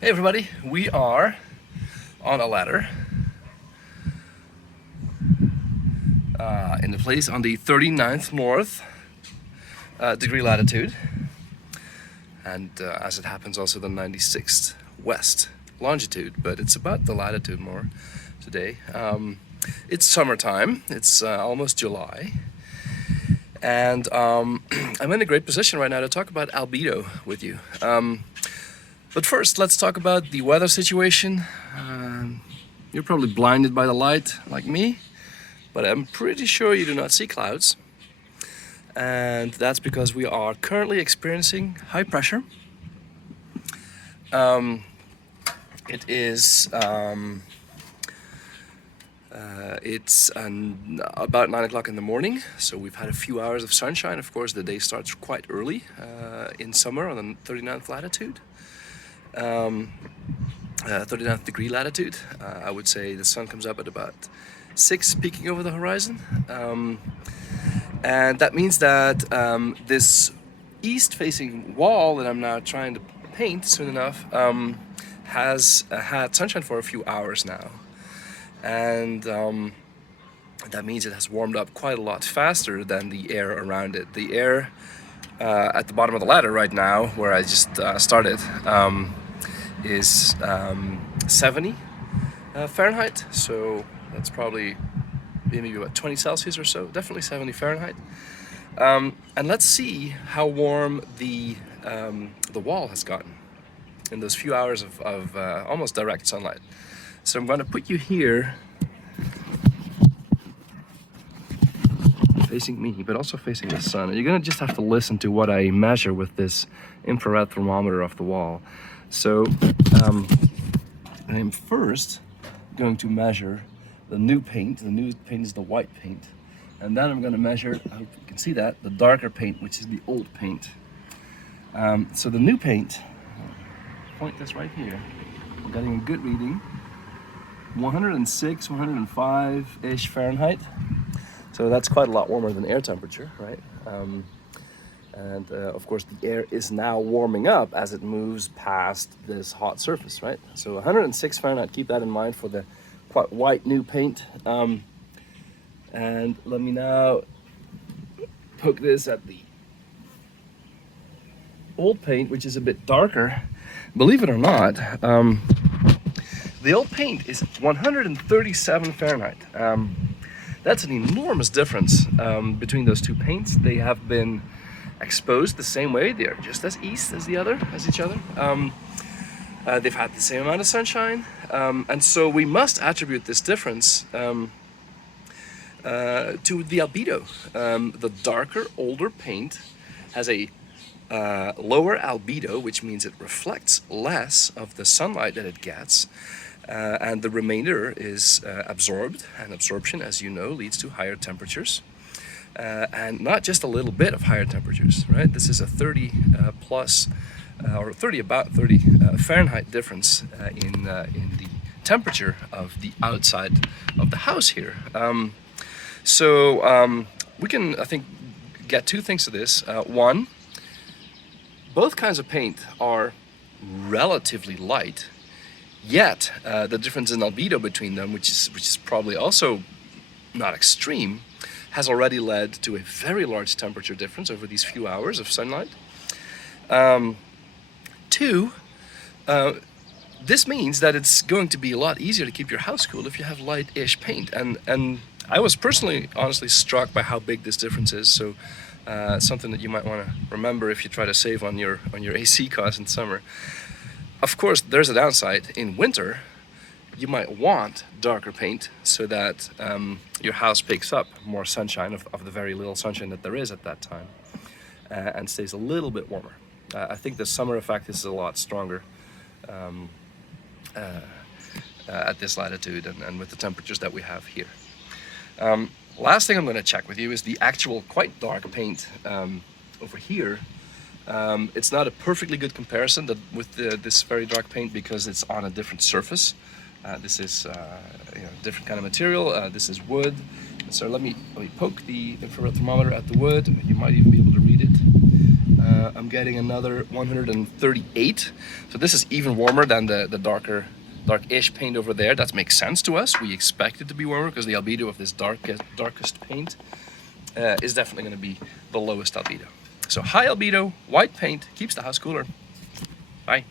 Hey everybody, we are on a ladder in the place on the 39th north degree latitude, and as it happens also the 96th west longitude, but it's about the latitude more today. It's summertime, it's almost July, and I'm in a great position right now to talk about albedo with you. But first, let's talk about the weather situation. You're probably blinded by the light, like me, but I'm pretty sure you do not see clouds. And that's because we are currently experiencing high pressure. It is about 9 o'clock in the morning, so we've had a few hours of sunshine. Of course, the day starts quite early in summer on the 39th latitude. 39th degree latitude. I would say the sun comes up at about 6, peeking over the horizon. And that means that this east-facing wall that I'm now trying to paint soon enough has had sunshine for a few hours now. And that means it has warmed up quite a lot faster than the air around it. The air at the bottom of the ladder right now, where I just started, is 70 Fahrenheit, so that's probably maybe about 20 Celsius or so, definitely 70 Fahrenheit. And let's see how warm the wall has gotten in those few hours of almost direct sunlight. So I'm going to put you here, facing me, but also facing the sun. And you're going to just have to listen to what I measure with this infrared thermometer off the wall. So I'm first going to measure the new paint. The new paint is the white paint. And then I'm going to measure, I hope you can see that, the darker paint, which is the old paint. So the new paint, point this right here, we're getting a good reading, 106, 105-ish Fahrenheit. So that's quite a lot warmer than air temperature, right? And of course the air is now warming up as it moves past this hot surface, right? So 106 Fahrenheit, keep that in mind for the quite white new paint. And let me now poke this at the old paint, which is a bit darker. Believe it or not, the old paint is 137 Fahrenheit. That's an enormous difference between those two paints. They have been exposed the same way. They're just as east as each other. They've had the same amount of sunshine, and so we must attribute this difference to the albedo. The darker, older paint has a lower albedo, which means it reflects less of the sunlight that it gets, and the remainder is absorbed, and absorption, as you know, leads to higher temperatures. And not just a little bit of higher temperatures, right? This is a 30 plus, or 30, about 30 Fahrenheit difference in the temperature of the outside of the house here. So we can, I think, get two things to this. One, both kinds of paint are relatively light, yet the difference in albedo between them, which is probably also not extreme, has already led to a very large temperature difference over these few hours of sunlight. Two, this means that it's going to be a lot easier to keep your house cool if you have light-ish paint. And I was personally, honestly struck by how big this difference is. So something that you might want to remember if you try to save on your AC costs in summer. Of course, there's a downside. In winter, you might want darker paint so that your house picks up more sunshine of the very little sunshine that there is at that time, and stays a little bit warmer. I think the summer effect is a lot stronger at this latitude and with the temperatures that we have here. Last thing I'm going to check with you is the actual quite dark paint over here. It's not a perfectly good comparison with this very dark paint because it's on a different surface. This is different kind of material. This is wood. So let me poke the infrared thermometer at the wood. You might even be able to read it. I'm getting another 138. So this is even warmer than the darkish paint over there. That makes sense to us. We expect it to be warmer because the albedo of this darkest paint is definitely going to be the lowest albedo. So high albedo, white paint keeps the house cooler. Bye.